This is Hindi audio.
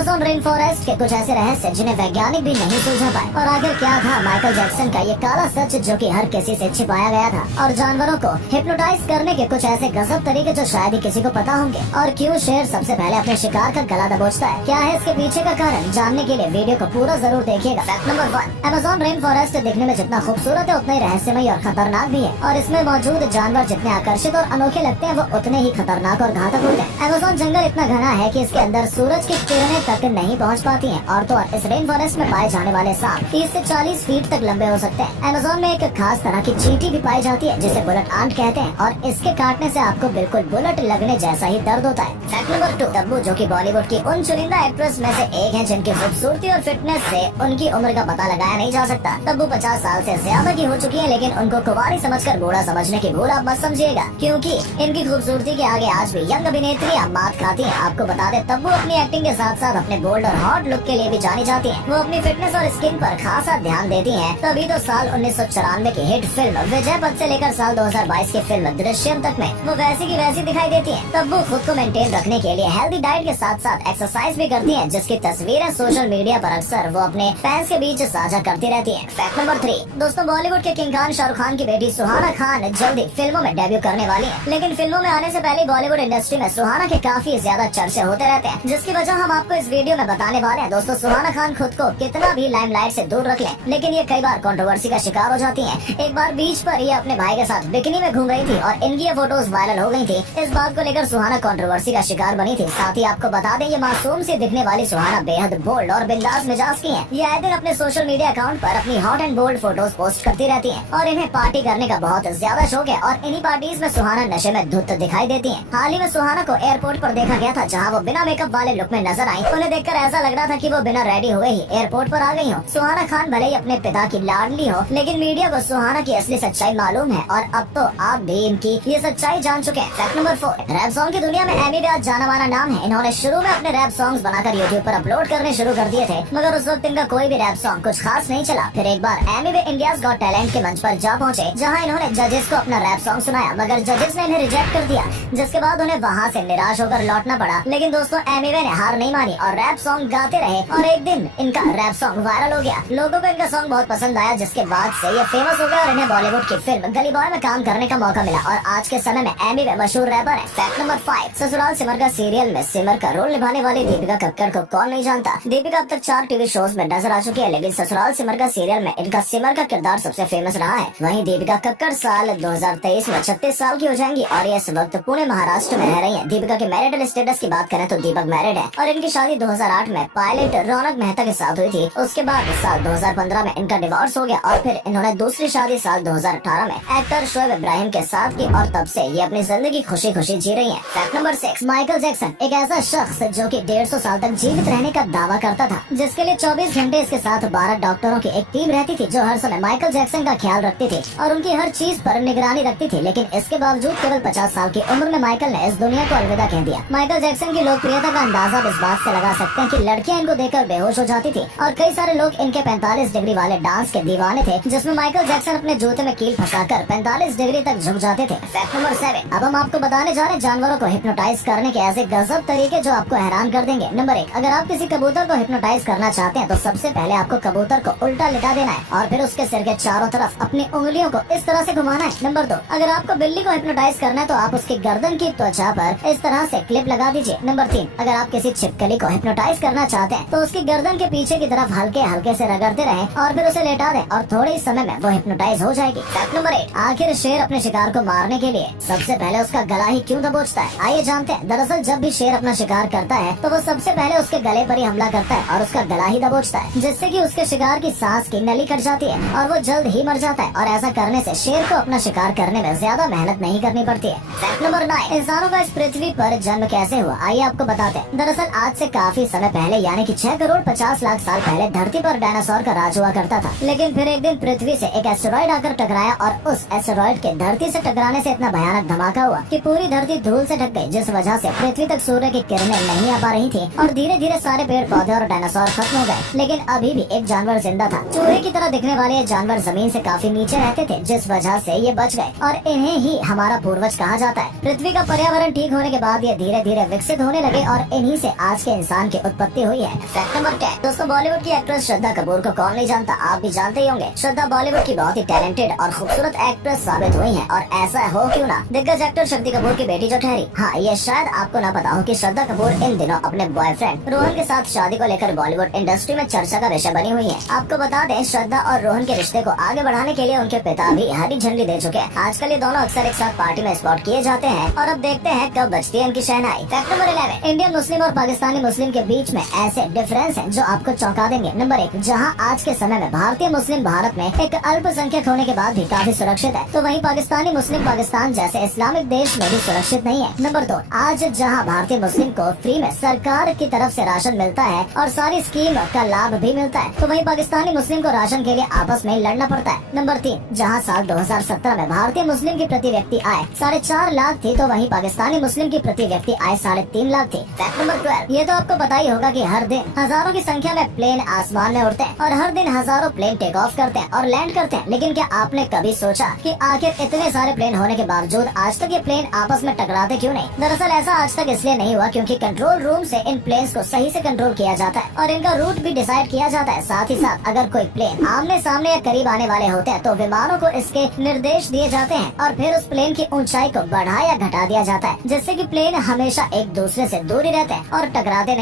अमेज़न रेन फॉरेस्ट के कुछ ऐसे रहस्य जिन्हें वैज्ञानिक भी नहीं सुलझा पाए। और आखिर क्या था माइकल जैक्सन का ये काला सच जो कि हर किसी से छिपाया गया था। और जानवरों को हिप्नोटाइज करने के कुछ ऐसे गजब तरीके जो शायद ही किसी को पता होंगे। और क्यों शेर सबसे पहले अपने शिकार का गला दबोचता है, क्या है इसके पीछे का कारण, जानने के लिए वीडियो को पूरा जरूर देखिएगा। Fact number 1, Amazon rain forest दिखने में जितना खूबसूरत है उतना ही रहस्यमय और खतरनाक भी है। और इसमें मौजूद जानवर जितने आकर्षित और अनोखे लगते हैं वो उतने ही खतरनाक और घातक होते हैं। अमेज़न जंगल इतना घना है कि इसके अंदर सूरज की किरणें तक नहीं पहुंच पाती हैं। और तो और इस रेन फॉरेस्ट में पाए जाने वाले सांप 30 से 40 फीट तक लंबे हो सकते हैं। अमेज़न में एक खास तरह की चींटी भी पाई जाती है जिसे बुलेट आंट कहते हैं। और इसके काटने से आपको बिल्कुल बुलेट लगने जैसा ही दर्द होता है। फैक्ट नंबर 2, तब्बू जो कि बॉलीवुड की उन चुनिंदा एक्ट्रेस में से एक है जिनकी खूबसूरती और फिटनेस से उनकी उम्र का पता लगाया नहीं जा सकता। तब्बू 50 साल से ज्यादा की हो चुकी है, लेकिन उनको कुंवारी समझकर बूढ़ा समझने की भूल आप मत समझिएगा, क्योंकि इनकी खूबसूरती के आगे आज भी यंग अभिनेत्रियां मात खाती हैं। आपको बता दें, तब्बू अपनी एक्टिंग के साथ साथ अपने बोल्ड और हॉट लुक के लिए भी जानी जाती हैं। वो अपनी फिटनेस और स्किन पर खासा ध्यान देती हैं। तभी तो साल 1994 की हिट फिल्म विजय पथ से लेकर साल 2022 की फिल्म दृश्यम तक में वो वैसी की वैसी दिखाई देती हैं। तब्बू खुद को मेंटेन रखने के लिए हेल्दी डाइट के साथ साथ एक्सरसाइज भी करती हैं, जिसकी तस्वीरें सोशल मीडिया पर अक्सर वो अपने फैंस के बीच साझा करती रहती हैं। फैक्ट नंबर 3, दोस्तों बॉलीवुड के किंग खान शाहरुख खान की बेटी सुहाना खान जल्दी फिल्मों में डेब्यू करने वाली है। लेकिन फिल्मों में आने से पहले बॉलीवुड इंडस्ट्री में सुहाना के काफी ज्यादा चर्चे होते रहते हैं, जिसकी वजह हम आपको इस वीडियो में बताने वाले हैं। दोस्तों सुहाना खान खुद को कितना भी लाइमलाइट से दूर रख लें, लेकिन ये कई बार कंट्रोवर्सी का शिकार हो जाती हैं। एक बार बीच पर ये अपने भाई के साथ बिकिनी में घूम रही थी और इनकी ये फोटोज वायरल हो गई थी। इस बात को लेकर सुहाना कंट्रोवर्सी का शिकार बनी थी। साथ ही आपको बता दें, ये मासूम सी दिखने वाली सुहाना बेहद बोल्ड और बिंदास मिजाज की हैं। ये आए दिन अपने सोशल मीडिया अकाउंट पर अपनी hot and bold photos post करती रहती हैं और इन्हें पार्टी करने का बहुत ज्यादा शौक है। और इन्हीं पार्टीज में सुहाना नशे में धुत दिखाई देती हैं। हाल ही में सुहाना को एयरपोर्ट पर देखा गया था, जहां वो बिना मेकअप वाले लुक में नजर आई। उन्हें देखकर ऐसा लग रहा था कि वो बिना रेडी हुए ही एयरपोर्ट पर आ गई हो। सुहाना खान भले ही अपने पिता की लाडली हो, लेकिन मीडिया को सुहाना की असली सच्चाई मालूम है और अब तो आप भी इनकी ये सच्चाई जान चुके हैं। फैक्ट नंबर 4, रैप सॉन्ग की दुनिया में एमी बेज जाना माना नाम है। इन्होंने शुरू में अपने रैप सॉन्ग्स बनाकर यूट्यूब पर अपलोड करने शुरू कर दिए थे, मगर उस वक्त इनका कोई भी रैप सॉन्ग कुछ खास नहीं चला। फिर एक बार एमी वे इंडियाज गॉट टैलेंट के मंच पर जा पहुंचे, जहां इन्होंने जजेस को अपना रैप सॉन्ग सुनाया, मगर जजेस ने इन्हें रिजेक्ट कर दिया, जिसके बाद उन्हें वहां से निराश होकर लौटना पड़ा। लेकिन दोस्तों एमी वे ने हार नहीं मानी और रैप सॉन्ग गाते रहे और एक दिन इनका रैप सॉन्ग वायरल हो गया। लोगों को इनका सॉन्ग बहुत पसंद आया, जिसके बाद से ये फेमस हो गया और इन्हें बॉलीवुड की फिल्म गली बॉय में काम करने का मौका मिला और आज के समय में एमी वे मशहूर रैपर है। फैक्ट नंबर 5, ससुराल सिमर का सीरियल में सिमर का रोल निभाने वाली दीपिका कक्कड़ को कौन नहीं जानता। दीपिका अब तक 4 टीवी शोज में नजर आ चुकी है, लेकिन ससुराल सिमर का सीरियल में इनका सिमर का किरदार सबसे फेमस रहा है। वहीं दीपिका कक्कड़ साल 2023 में 36 साल की हो जाएंगी और ये इस वक्त पुणे महाराष्ट्र में रह रही है। दीपिका के मैरिटल स्टेटस की बात करें तो दीपक मैरिड है और इनकी शादी 2008 में पायलट रौनक मेहता के साथ हुई थी। उसके बाद साल 2015 में इनका डिवोर्स हो गया और फिर इन्होंने दूसरी शादी साल 2018 में एक्टर शोएब इब्राहिम के साथ की और तब से ये अपनी जिंदगी खुशी खुशी जी रही है। फैक्ट नंबर 6, माइकल जैक्सन एक ऐसा शख्स जो कि 150 साल तक जीवित रहने का दावा करता था, जिसके लिए 24 घंटे इसके साथ 12 डॉक्टरों की एक टीम रहती थी, जो हर समय माइकल जैक्सन का ख्याल रखती थी और उनकी हर चीज पर निगरानी रखती थी। लेकिन इसके बावजूद केवल 50 साल की उम्र में माइकल ने इस दुनिया को अलविदा कह दिया। माइकल जैक्सन की लोकप्रियता का अंदाजा इस बात से लगा सकते हैं कि लड़कियां इनको देखकर बेहोश हो जाती थी और कई सारे लोग इनके 45 डिग्री वाले डांस के दीवाने थे, जिसमें माइकल जैक्सन अपने जूते में कील फंसाकर 45 डिग्री तक झुक जाते थे। फैक्ट नंबर 7, अब हम आपको बताने जा रहे हैं जानवरों को हिप्नोटाइज करने के ऐसे गजब तरीके जो आपको हैरान कर देंगे। नंबर 1, अगर आप किसी कबूतर को हिप्नोटाइज करना चाहते हैं तो सबसे पहले आपको कबूतर को उल्टा लिटा देना है और फिर उसके सिर के चारों तरफ अपनी उंगलियों को इस तरह से घुमाना है। नंबर 2, अगर आपको बिल्ली को हिप्नोटाइज करना है तो आप उसकी गर्दन की त्वचा पर इस तरह से क्लिप लगा दीजिए। नंबर 3, अगर आप किसी छिपकली को हिप्नोटाइज करना चाहते हैं तो उसकी गर्दन के पीछे की तरफ हल्के हल्के से रगड़ते रहें और फिर उसे लेटा दें और थोड़े ही समय में वो हिप्नोटाइज हो जाएगी। फैक्ट नंबर 8, आखिर शेर अपने शिकार को मारने के लिए सबसे पहले उसका गला ही क्यों दबोचता है? आइए जानते हैं। दरअसल जब भी शेर अपना शिकार करता है तो वो सबसे पहले उसके गले पर ही हमला करता है और उसका गला ही दबोचता है, जिससे कि उसके शिकार की सांस की नली कट जाती है और वो जल्द ही मर जाता है। और ऐसा करने से शेर को अपना शिकार करने में ज्यादा मेहनत नहीं करनी पड़ती है। फैक्ट नंबर 9, इंसानों का इस पृथ्वी पर जन्म कैसे हुआ? आइए आपको बताते हैं। दरअसल आज से काफी समय पहले यानी कि 6 करोड़ 50 लाख साल पहले धरती पर डायनासोर का राज हुआ करता था। लेकिन फिर एक दिन पृथ्वी से एक एस्टेरॉइड आकर टकराया और उस एस्टेरॉइड के धरती से टकराने से इतना भयानक धमाका हुआ कि पूरी धरती धूल से ढक गई, जिस वजह से पृथ्वी तक सूर्य की किरणें नहीं आ पा रही थी और धीरे धीरे सारे पेड़ पौधे और डायनासोर खत्म हो गए। लेकिन अभी भी एक जानवर जिंदा था। चूहे की तरह दिखने वाले ये जानवर जमीन से काफी नीचे रहते थे, जिस वजह से ये बच गए और इन्हें ही हमारा पूर्वज कहा जाता है। पृथ्वी का पर्यावरण ठीक होने के बाद ये धीरे धीरे विकसित होने लगे और इन्हीं से आज के इंसान की उत्पत्ति हुई है। Fact number 10। दोस्तों, बॉलीवुड की एक्ट्रेस श्रद्धा कपूर को कौन नहीं जानता, आप भी जानते ही होंगे। श्रद्धा बॉलीवुड की बहुत ही टैलेंटेड और खूबसूरत एक्ट्रेस साबित हुई है, और ऐसा हो क्यों ना, दिग्गज एक्टर शक्ति कपूर की बेटी जो ठहरी। हाँ, ये शायद आपको ना पता हो कि श्रद्धा कपूर इन दिनों अपने बॉयफ्रेंड रोहन के साथ शादी को लेकर बॉलीवुड इंडस्ट्री में चर्चा का विषय बनी हुई है। आपको बता दें, श्रद्धा और रोहन के रिश्ते को आगे बढ़ाने के लिए उनके पिता भी हरी झंडी दे चुके हैं। आजकल ये दोनों अक्सर एक साथ पार्टी में स्पॉट किए जाते हैं, और अब देखते हैं कब बजती है इनकी शहनाई। Fact number 11। इंडियन मुस्लिम और पाकिस्तानी मुस्लिम के बीच में ऐसे डिफरेंस हैं जो आपको चौंका देंगे। नंबर 1, जहां आज के समय में भारतीय मुस्लिम भारत में एक अल्पसंख्यक होने के बाद भी काफी सुरक्षित है, तो वहीं पाकिस्तानी मुस्लिम पाकिस्तान जैसे इस्लामिक देश में भी सुरक्षित नहीं है। नंबर 2, आज जहां भारतीय मुस्लिम को फ्री में सरकार की तरफ से राशन मिलता है और सारी स्कीम का लाभ भी मिलता है, तो वहीं पाकिस्तानी मुस्लिम को राशन के लिए आपस में लड़ना पड़ता है। नंबर 3, जहां साल 2017 में भारतीय मुस्लिम की प्रति व्यक्ति आय 4.5 लाख थी, तो वहीं पाकिस्तानी मुस्लिम की प्रति व्यक्ति आय 3.5 लाख थी। Fact number 12। ये तो आपको पता ही होगा कि हर दिन हजारों की संख्या में प्लेन आसमान में उड़ते हैं, और हर दिन हजारों प्लेन टेक ऑफ करते हैं और लैंड करते हैं, लेकिन क्या आपने कभी सोचा कि आखिर इतने सारे प्लेन होने के बावजूद आज तक ये प्लेन आपस में टकराते क्यों नहीं? दरअसल ऐसा आज तक इसलिए नहीं हुआ क्योंकि कंट्रोल रूम से इन प्लेन्स को सही से कंट्रोल किया जाता है और इनका रूट भी डिसाइड किया जाता है। साथ ही साथ अगर कोई प्लेन आमने सामने या करीब आने वाले होते हैं, तो विमानों को इसके निर्देश दिए जाते हैं और फिर उस प्लेन की ऊंचाई को बढ़ा या घटा दिया जाता है, जिससे कि प्लेन हमेशा एक दूसरे से दूर ही रहते हैं और टकराते नहीं।